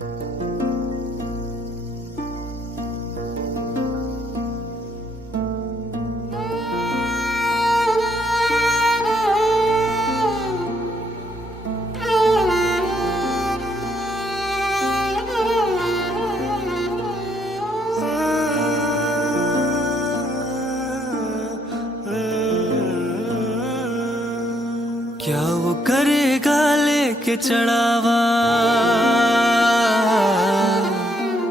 क्या वो करेगा लेके चढ़ावा,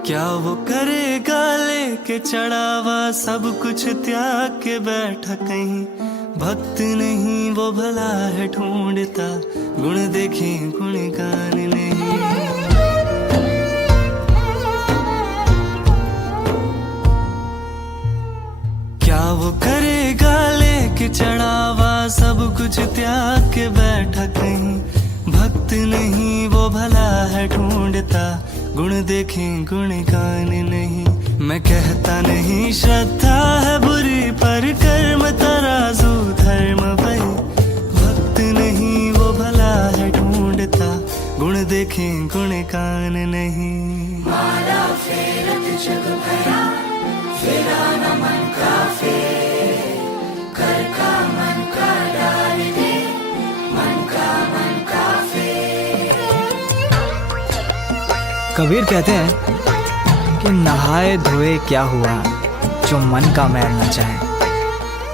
क्या वो करेगा लेके चढ़ावा, सब कुछ त्याग के बैठा कहीं। भक्त नहीं वो भला है ढूंढता, गुण देखे गुण गान नहीं। क्या वो करेगा लेके चढ़ावा, सब कुछ त्याग के बैठा कहीं। भक्त नहीं वो भला है ढूंढता, गुण देखे गुण गान नहीं। मैं कहता नहीं श्रद्धा है बुरी, पर कर्म तराजू धर्म वही। भक्त नहीं वो भला है ढूंढता, गुण देखे गुण गान नहीं। माला फेरत जग भरा, फेरा न मन का फेर। कर का मन का डाल दे, मन का फेर। कबीर कहते हैं कि नहाए धोए क्या हुआ, जो मन का मैल न जाए।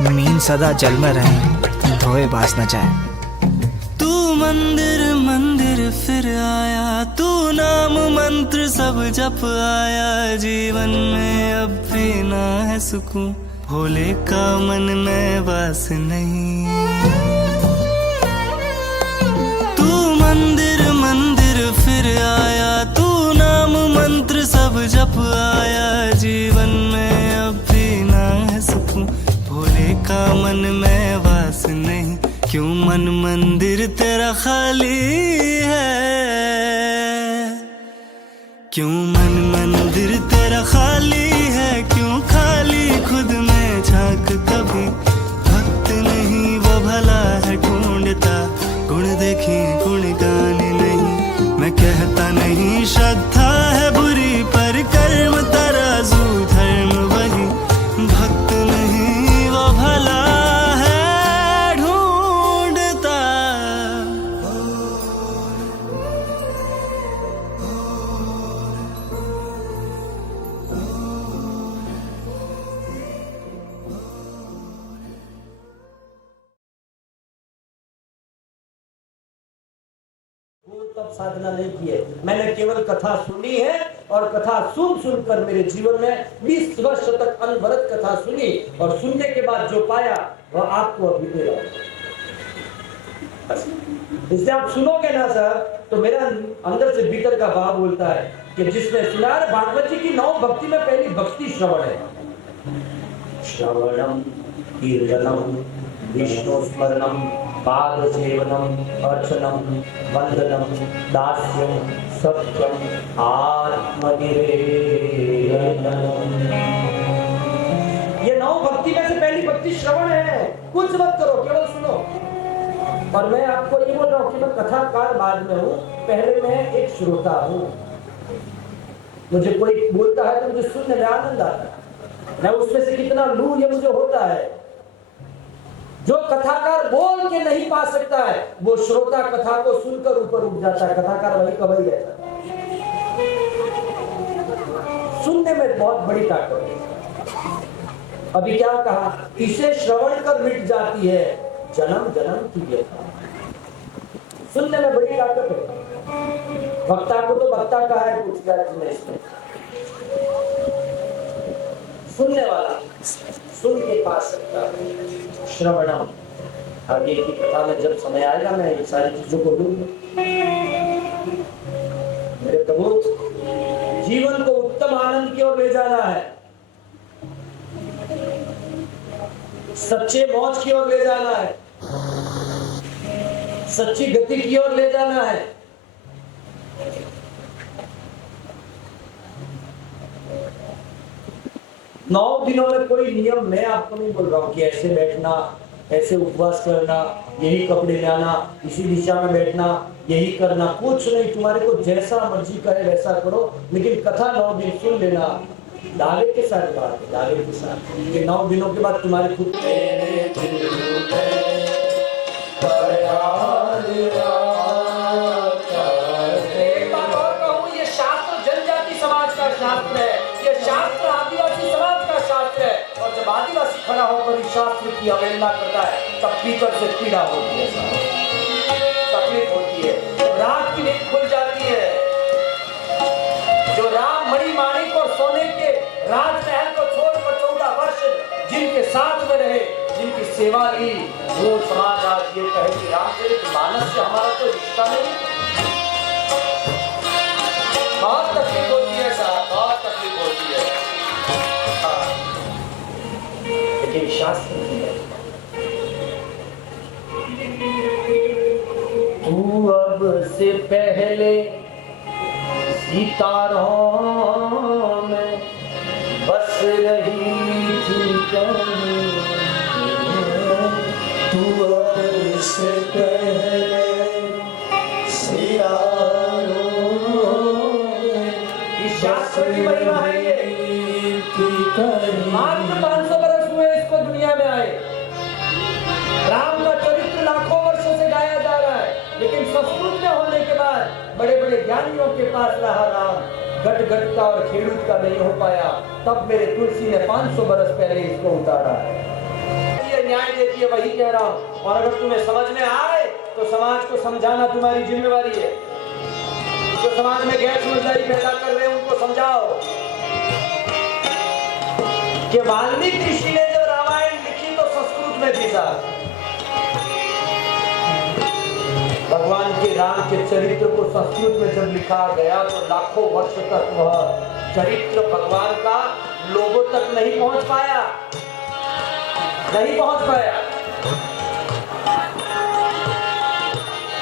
मीन सदा जल में रहे, धोए बास न जाए। तू मंदिर मंदिर फिर आया, तू नाम मंत्र सब जप आया। जीवन में अब भी ना है सुकून, भोले का मन में वास नहीं। तू मंदिर मंदिर फिर आया, तू नाम मंत्र सब जप आया। जीवन में अब भी ना है सुकून, भोले का मन में वास नहीं। क्यों मन मंदिर तेरा खाली है, क्यों मन मंदिर तेरा खाली है। क्यों खाली खुद में झांक कभी। भक्त नहीं वो भला है ढूंढता, गुण देखे गुण गान नहीं। मैं कहता नहीं श्रद्धा है बुरी, पर कर्म तराजू धर्म वही। भक्त नहीं वो भला है ढूंढता। तब साधना नहीं की है, मैंने केवल कथा सुनी है। और कथा सुन सुनकर मेरे जीवन में 20 वर्ष तक अनवरत कथा सुनी, और सुनने के बाद जो पाया वह आपको अभी दे रहा हूं। इससे आप सुनोगे ना सर, तो मेरा अंदर से भीतर का भाव बोलता है कि जिसने सुना है भागवत जी की 9 भक्ति में पहली भक्ति श्रवण है। श्रवणम कीर्तनम विष्णु स्मरणम पाद सेवनम अर्चनम वंदनम दास्यम सत्यम आत्मनिवेदनम। ये 9 भक्ति में से पहली भक्ति श्रवण है। कुछ मत करो, केवल सुनो। और मैं आपको ये बोल रहा हूँ कि मैं कथाकार बाद में हूँ, पहले मैं एक श्रोता हूँ। मुझे कोई बोलता है तो मुझे सुनने में आनंद आता है। मैं उसमें से कितना लूं ये मुझे होता है। जो कथाकार बोल के नहीं पा सकता है, वो श्रोता कथा को सुनकर ऊपर उठ जाता है। कथाकार वही का वही रहता है। सुनने में बहुत बड़ी ताकत है। अभी क्या कहा, इसे श्रवण कर मिट जाती है जन्म जन्म की व्यथा। सुनने में बड़ी ताकत है। वक्ता को तो वक्ता कहा है कुछ इसमें। सुनने वाला सुन के पा सकता है। श्रवणम, आगे की कथा में जब समय आएगा मैं ये सारी चीजों को लूंगा। मेरे प्रभु, जीवन को उत्तम आनंद की ओर ले जाना है, सच्चे मौज की ओर ले जाना है, सच्ची गति की ओर ले जाना है। नौ दिनों में कोई नियम मैं आपको नहीं बोल रहा हूँ कि ऐसे बैठना, ऐसे उपवास करना, यही कपड़े में आना, इसी दिशा में बैठना, यही करना, कुछ नहीं, तुम्हारे को जैसा मर्जी करे वैसा करो, लेकिन कथा 9 दिन सुन लेना धागे के साथ बात है, धागे के साथ। ये 9 दिनों के बाद तुम्हारे खुद एक बात और कहूं, ये शास्त्र जनजाति समाज का शास्त्र है, ये शास्त्र आदिवासी समाज का शास्त्र है। और जब आदिवासी खड़ा होकर इस शास्त्र की अवहेलना करता है तब भीतर से पीड़ा होती है, तकलीफ होती है, रात की नींद खुल जाती है। जो राम मणिमाणिक और सोने के राजमहल को छोड़कर 14 वर्ष जिनके साथ में रहे, जिनकी सेवा की, वो समाज आज ये कहे कि रामचरितमानस से हमारा तो रिश्ता नहीं। बहुत तकलीफ होती है साहब, बहुत तकलीफ होती है। हाँ। लेकिन शास्त्र की है, तू अब से पहले सीताराम में बस रही थी कहीं, तू अब से पहले सीताराम में शास्त्र की महिमा है ये। मात्र 500 बरस हुए इसको दुनिया में आए। राम का चरित्र लाखों वर्षों से गाया जा रहा है, लेकिन संस्कृत में होने के बाद बड़े बड़े ज्ञानियों के पास रहा राम, गट गट का और खेड़ूत का नहीं हो पाया। तब मेरे तुलसी ने 500 बरस पहले इसको उतारा है। ये न्याय देती है, वही कह रहा हूं। और अगर तुम्हें समझ में आए तो समाज को समझाना तुम्हारी जिम्मेवारी है। जो समाज में गैर समझदारी पैदा कर रहे हैं उनको समझाओ कि वाल्मीकि ऋषि ने जब रामायण लिखी तो संस्कृत में थी साहब। भगवान के राम के चरित्र को संस्कृत में जब लिखा गया तो लाखों वर्ष तक वह चरित्र भगवान का लोगों तक नहीं पहुंच पाया, नहीं पहुंच पाया।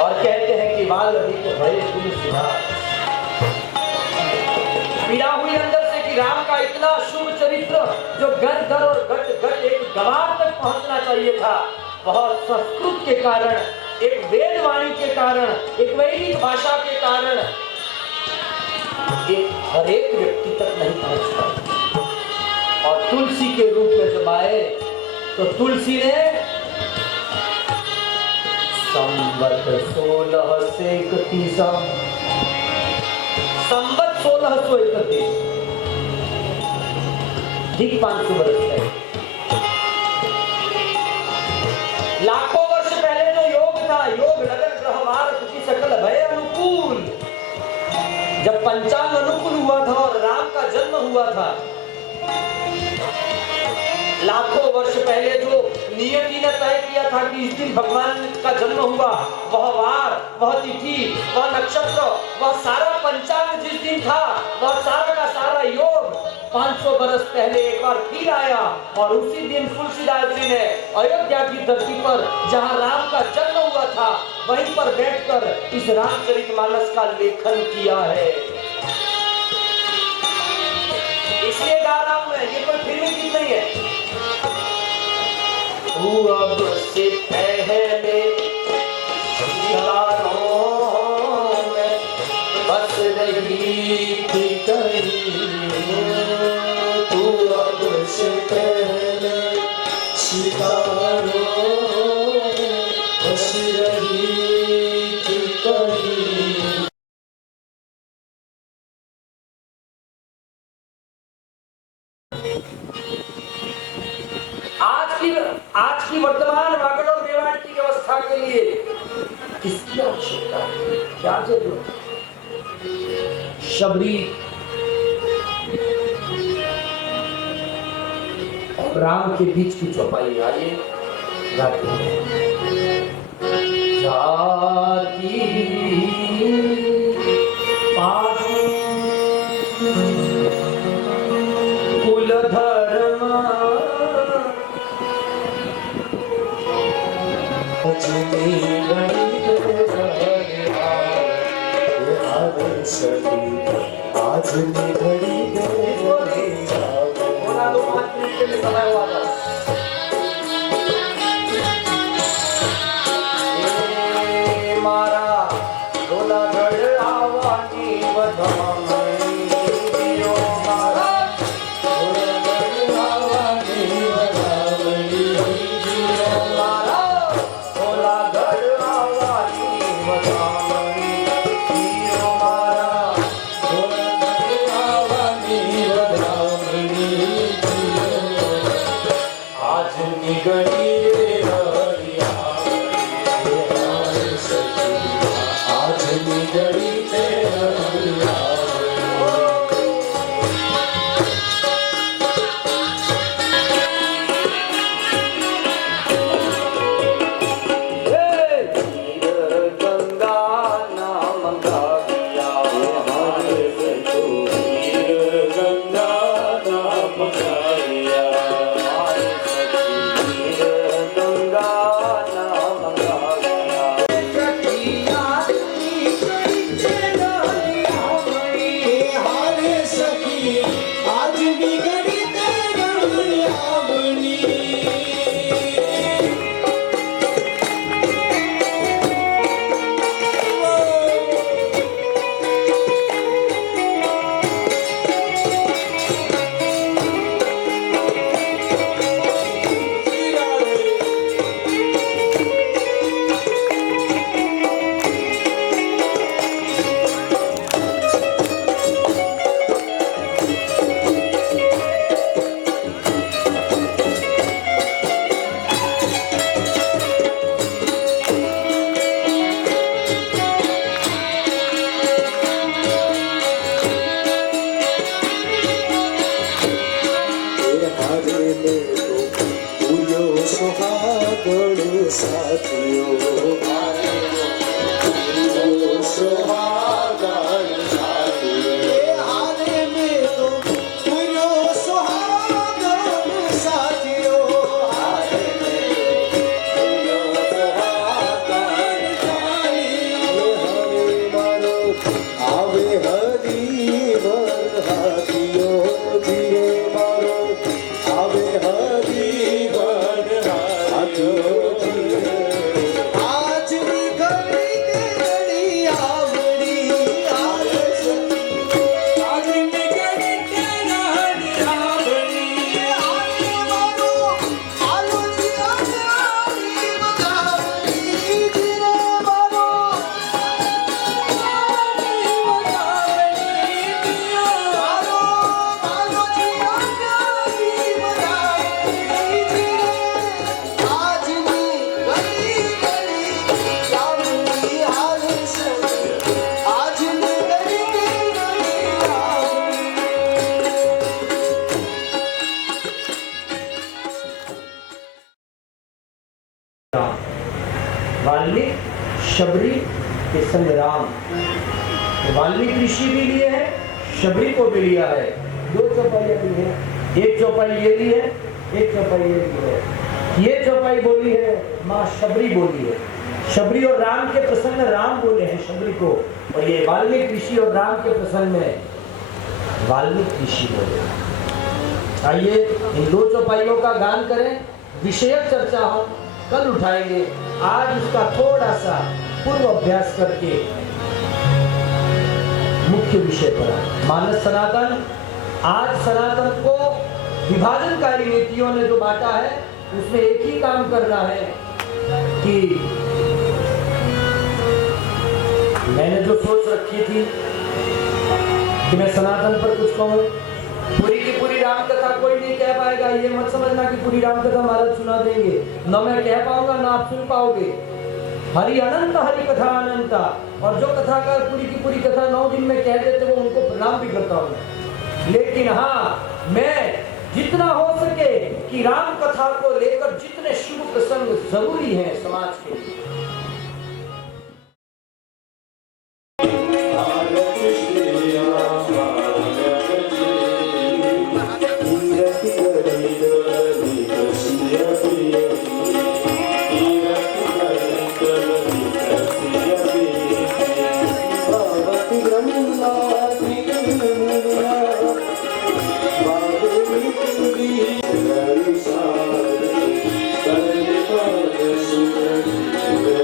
और कहते हैं कि वाल्मीकि भय तुलसीदास, पीड़ा हुई अंदर से कि राम का इतना शुभ चरित्र जो घर घर और गट गट एक गवार तक पहुंचना चाहिए था, वह संस्कृत के कारण, एक वेदवाणी के कारण, एक वैदिक भाषा के कारण एक हर एक व्यक्ति तक नहीं पहुंच पाया। और तुलसी के रूप में जब आए तो तुलसी ने संवत 16 से 31, संवत 1631, ठीक 500 वर्ष है। लाखों वर्ष पहले जो योग था, योग लगन ग्रह मार्ग की सकल भय अनुकूल, जब पंचांग अनुकूल हुआ था और राम का जन्म हुआ था, लाखों वर्ष पहले जो नियति ने तय किया था कि इस दिन भगवान का जन्म हुआ, वह वार, वह तिथि, वह नक्षत्र, वह सारा पंचांग जिस दिन था, वह सारा का सारा योग 500 बरस पहले एक बार फिर आया। और उसी दिन तुलसीदास जी ने अयोध्या की धरती पर जहां राम का जन्म हुआ था, वहीं पर बैठकर इस रामचरितमानस का लेखन किया है। इसलिए गा रहा हूं मैं, ये कोई फिल्मी गीत नहीं है। तू अब से पहले सीताराम में बस रही थी कहीं, तू अब से पहले सीताराम में बस रही थी कहीं। आज की वर्तमान वागड़ और मेवाड़ की व्यवस्था के लिए किसकी आवश्यकता है, क्या जरूरत है? शबरी और राम के बीच की चौपाई आइए गाते हैं। जाति पाति कुल धर्म आज घड़ी बोला तो 5 मिनट के लिए समय हुआ था। मारा વધામણી જીઓ મારા ધોળકડી ખાવાની વધામણી જીઓ આજની ઘડી રે હરિયાળી સખી આજની ઘડી તે वाल्मीकि शबरी के संग राम। वाल्मीकि ऋषि भी लिए है, शबरी को भी लिया है। दो चौपाइयां ली है, एक चौपाई ये ली है, एक चौपाई ये ली है। ये चौपाई बोली है माँ शबरी बोली है। शबरी और राम के प्रसंग में राम बोले हैं शबरी को, और ये वाल्मीकि ऋषि और राम के प्रसंग में वाल्मीकि ऋषि बोले। आइए इन दो चौपाइयों का गान करें, विषयक चर्चा हम कल उठाएंगे। आज उसका थोड़ा सा पूर्व अभ्यास करके मुख्य विषय पर मानस सनातन। आज सनातन को विभाजनकारी नीतियों ने जो बांटा है उसमें एक ही काम कर रहा है कि मैंने जो सोच रखी थी कि मैं सनातन पर कुछ कहूं, पूरी की पूरी राम कथा कोई नहीं कह पाएगा। ये मत समझना कि पूरी राम कथा महाराज सुना देंगे, न मैं कह पाऊंगा ना आप सुन पाओगे। हरि अनंत हरि कथा अनंता, और जो कथाकार पूरी की पूरी कथा 9 दिन में कह देते वो उनको प्रणाम भी करता हूँ। लेकिन हाँ, मैं जितना हो सके कि राम कथा को लेकर जितने शुभ प्रसंग जरूरी हैं समाज के लिए, Thank you.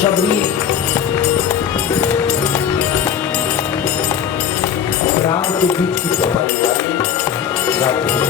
शबरी राम के बीच की सफाई वाली जाती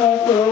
Oh